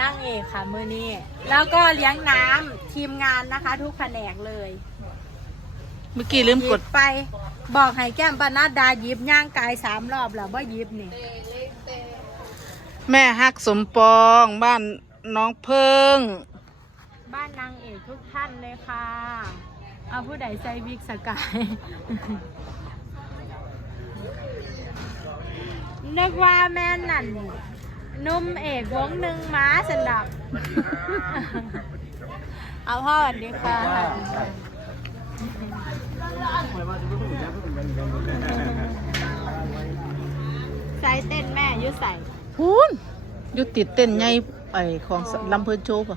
นั่งเอกค่ะมือนี้ แล้วก็เลี้ยงน้ำทีมงานนะคะ ทุกแผนกเลยเมื่อกี้ลืมหกยิดบไป บอกให้แก้มปนัดดาหยิบย่างกายสามรอบแล้วว่ายิบนี่ แม่ฮักสมปองบ้านน้องเพิง บ้านนางเอกทุกท่านเลยค่ะ เอาผู้ใดใส่วิกสกาย นึกว่าแม่นนั่ นุ่มเอกวงหนึ่งม้าสันดับ เอาพ่อสวัสดีค่ะใส่เต้นแม่ยุใส่พูนยู่ติดเต้นใหญ่ไอของลำเพลินโชว์ป่ะ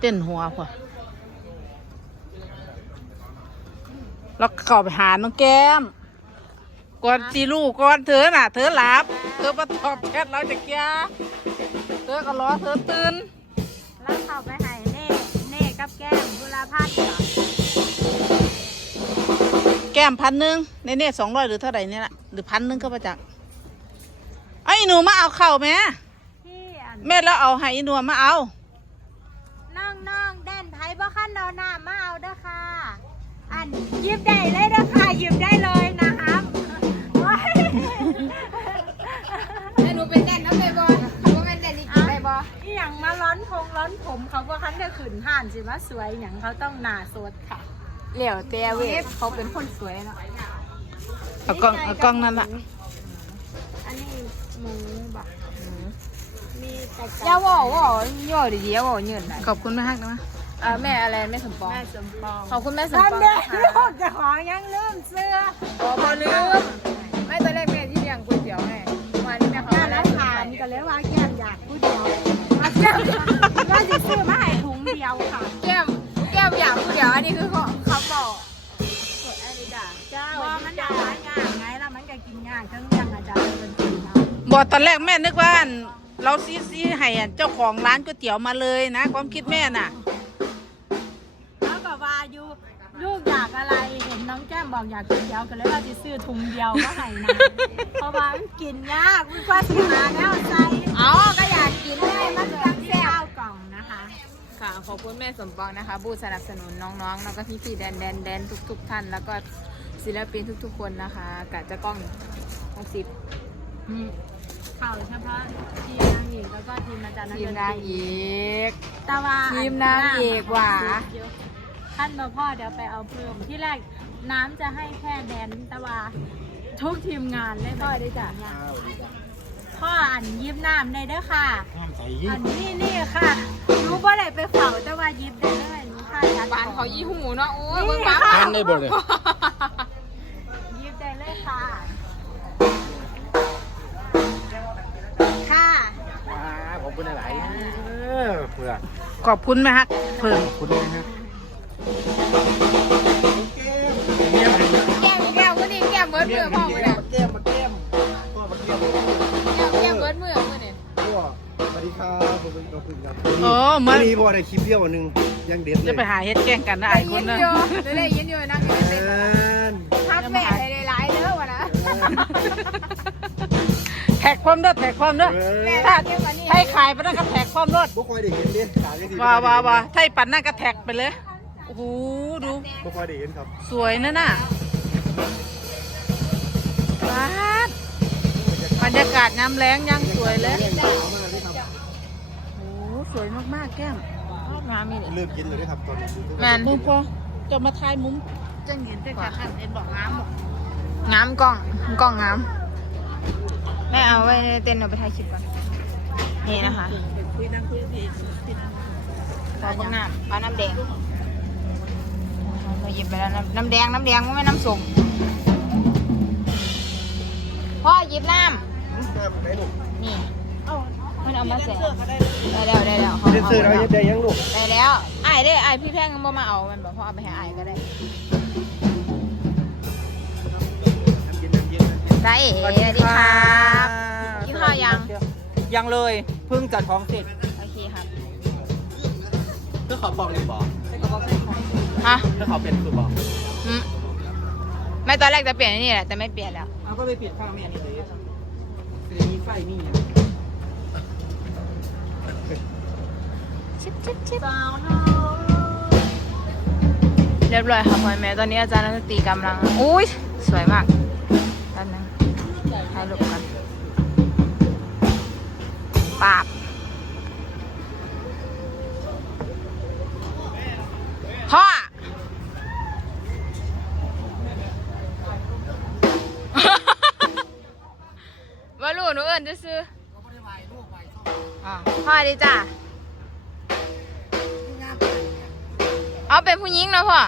เต้นหัวป่ะแล้วเข้าไปหาน้องแก้ม ก่อนจีลูกก่อนเธอน่ะ เธอหลับ เธอมาตอบแชทเราจะเกี้ยเธอก็รอเธอตื่นแล้วเข้าไปให้เน่เน่กับแก้มบุรพาเหรอแก้มพันหนึ่งในเนี่ยสองร้อยหรือเท่าไหร่เนี่ยละหรือพันหนึ่งก็ประจักไอ้หนูมาเอาเข่าวแม่ที่อันแม่แล้วเอาให้อีหนูมาเอา น้องน้องๆแดนไทยบ่ขั้นนอนหน้ามาเอาเด้อค่ะ อันหยิบได้เลยเด้อค่ะหยิบได้ มาร้อนพงร้อนผมเขาบ่คันได้ขืนห่านสิว่าสวยหยังเขาต้องหน้าสดค่ะเหลียวเตียเวฟเขาเป็นคนสวยเนาะเอากล้องเอากล้องนั่นละอันนี้หมูบักมีแต่ย่าว่าว่าย่อดีๆย่าว่าเงินไหนขอบคุณแม่ฮักนะเออแม่อะไรแม่สมปองแม่สมปองขอบคุณแม่สมตอนปองเด็กค่ะลูกจะขอยังลืมเสื้อโอ้พอลืมไม่ตอนแรก ว่าแก้มว่าจะซื้อมาให้ถุงเดียวค่ะแก้มแก้มอยากก๋วยเตี๋ยวอันนี้คือเขาเขาบอกเจ้าว่ามันจะหายากไงแล้วมันก็กินยากทั้งยังอาจารย์เป็นปีเนาะบอกตอนแรกแม่นึกว่าอั่นเราซีซีให้อั่นเจ้าของร้านก๋วยเตี๋ยวมาเลยนะ ความคิดแม่น่ะ แล้วก็ว่าอยู่ลูกอยากอะไรเห็นน้องแก้มบอกอยากกินเดียวก็เลยว่าจะซื้อถุงเดียวมาให้นะเพราะว่ามันกินยากมันกว่าสิหาแนวใส่อ๋อก็อยากกินให้ให้มัมันนจัจัง ค่ะขอบคุณแม่สมปองนะคะบูสนับสนุนน้องๆแล้วก็พี่ๆแดนแดนแดนทุก ๆ ท่าน แล้วก็ศิลปินทุก ๆ คนนะคะกะจะกล้องหกสิบเข่าเฉพาะทีมนางเอกแล้วก็ทีมอาจารย์ทีมนางเอกตะวันทีมนางเอกหว่าท่านบอพ่อเดี๋ยวไปเอาเพิ่มที่แรกน้ำจะให้แค่แดนตะวันทุกทีมงานเลยพ่อได้จ้ะ พ่ออันยิบน้ำได้เด้อค่ะอันนี้นี่ค่ะ รู้ว่าอะไรไปเฝ้าแต่ว่ายิบได้เลยหนูค่ะยัดบ้านเขายี่หูเนาะโอ้ยนี่เบิ่งบ้าค่ะทานได้บ่เลยยิบได้เลยค่ะ ค่ะผมเป็นอะไรเออเพื่อขอบคุณแม่ฮักเพิ่งคุณนะฮะแก้มแก้มก็ดีแก้มเบิร์ดมือพ่อมือเนี่ยแก้มมาแก้มพ่อมาแก้มแก้ม ครับผมเป็นกระพึ่งครับโอ้เหมือนวันนี้พ่อได้คลิปเดียวอันหนึงยังเด็ดเลยจะไปหาเฮ็ดแกล้งกันนะไอ้คนได้นะยินอยู่ได้ยินอยู่นั่งอยู่ในเอเต็นท์นทักแม่หลายๆเด้อวะนะแท็กความเด้อแท็กความเด้อเออแม่ถ้าเก็บวันนี้ให้ขายไปนั่นก็แท็กความรถบ่ค่อยได้เห็นเด้ขายจังซี่ว้าว้าว้าถ้าให้ปั่นนั่นก็แท็กไปเลยโอ้โหดู บ่ค่อยได้เห็นครับสวยนะน่ะบาดบรรยากาศน้ำแรงยังสวยเลยแรงมาก สวยมากๆแก้มงามมีนี่เริ่มกินเลยนะครับตอนนี้แม่นเพิ่งพอจะมาทายมุมจังเห็นแต่ขาขันเอ็นบอกน้ำบอกงามกล้องกล้องงามแม่เอาไว้ในเต็นท์เอาไปถ่ายคลิปก่อนนี่นะคะคุยนั่งคุยพี่ปลาพวกน้ำปลาน้ำแดงเราหยิบไปแล้วน้ำน้ำแดงน้ำแดงไม่น้ำส้มพ่อหยิบน้ไหนลูกำนี่ มันเอามาแสเสื้อเขาได้ได้แล้วได้แล้วเขาเด็ดซื้อเอาเรามาได้ยังลูกได้แล้วไอ้ายได้ไอ้ายพี่แพงยังบ่มาเอามันบอกพ่อเอาไปให้ไอ้ายก็ได้ได้เอ๋สวัสดีครับกินข้าวยังยังเลยเพิ่งจัดของเสร็จโอเคครับเพื่อขอบอกเลยบอกฮะเพื่อขอเป็นคือบอกอืมไม่ตอนแรกจะเปลี่ยนอันนี่แหละแต่ไม่เปลี่ยนแล้ว เอาก็เลยเปลี่ยนข้างแม่นี่เลยจะมีไฟนี่ ชิบชิบชิบเรียบร้อยค่ะพ่อแม่ ตอนนี้อาจารย์นักดนตรีกำลัง อุ้ยสวยมากแป๊บนึงถ่ายรูปกันปาบพ่อว่าลูกหนูเอิญจะซื้อพ่อดีจ้ะ เอาเป็นผู้หญิงนะพ่อ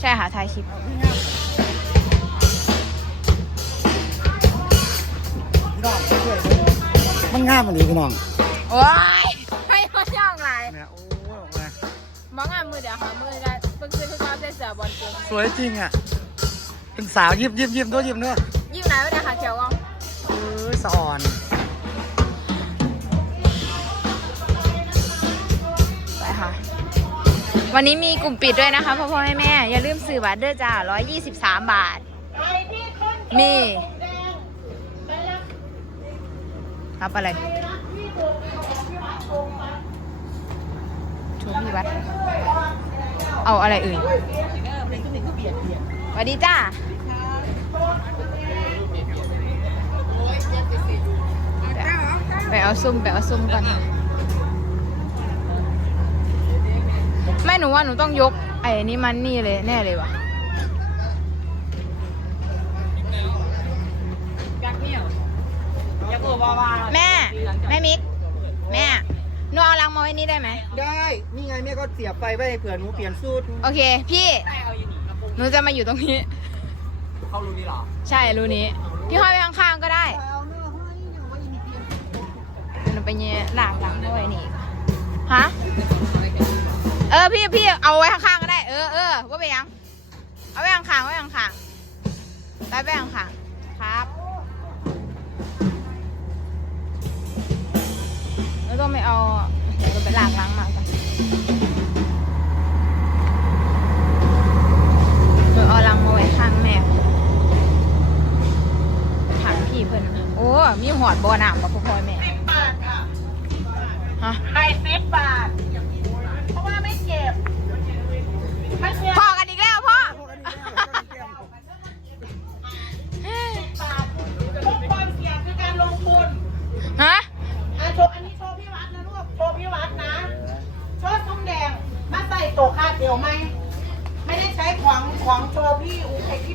ใช่ค่ะถ่ายคลิปพี่น้องช่วยมันงามมันดีพี่น้องโอ้ยให้มาย่องไรเนี่ยโอ้ยออกมามองงานมือเดี๋ยวค่ะมือละเพิ่งซื้อที่เขาใส่เสื้อบอลเกงสวยจริงอะ เป็นสาวยิบยิบยิบด้วยยิบด้วยยิ้มไหนวะเนี่ยค่ะเขียวกองเออสะอ่อน วันนี้มีกลุ่มปิดด้วยนะคะพ่อพ่อแม่แม่อย่าลืมซื้อบัตรเด้อจ้า123 บาท มีครับอะไรชว์พี่วัด เอาอะไรเอ่ยสวัสดีจ้าไปเอาซุ่มไปเอาซุ่มกัน แม่หนูว่าหนูต้องยก ไอ้นี่มันนี่เลยแน่เลยว่ะแม่ แม่มิก แม่หนูเอาลังมาไว้นี่ได้ไหม ได้ นี่ไงแม่ก็เสียบไฟไว้เผื่อหนูเปลี่ยนสูตรโอเค พี่ หนูจะมาอยู่ตรงนี้ เข้ารูนี้หรอ ใช่รูนี้ พี่ห้อยไว้ข้างๆก็ได้เดี๋ยวหนูไปเงี้ยหลากหลังด้วยนี่ ฮะ เออพี่พี่เอาไว้ข้างๆก็ได้เออเออว่าไปยัง เอาไว้ข้างๆไว้ข้างๆได้ไว้ข้างๆครับแล้วต้องไปเอาเดี๋ยวเราไปล้างล้างมากันเออเอาลังมาไว้ข้างแม่ถามพี่เพิ่นโอ้มีหอดบ่อน้ำกับพ่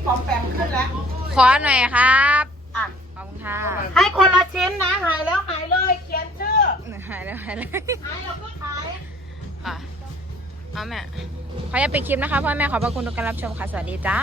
ปลอมแปลงขึ้นแล้ว ขอหน่อยครับอะ ขอบคุณค่ะให้คนละชิ้นนะ หายแล้วหายเลย เขียนชื่อ หายแล้วหายแล้วหายแล้วก็ขาย ค่ะ เอาแม่ขออย่าไปดคลิปนะคะพ่อแม่ขอบพระคุณทุกการรับชมค่ะ สวัสดีจ้า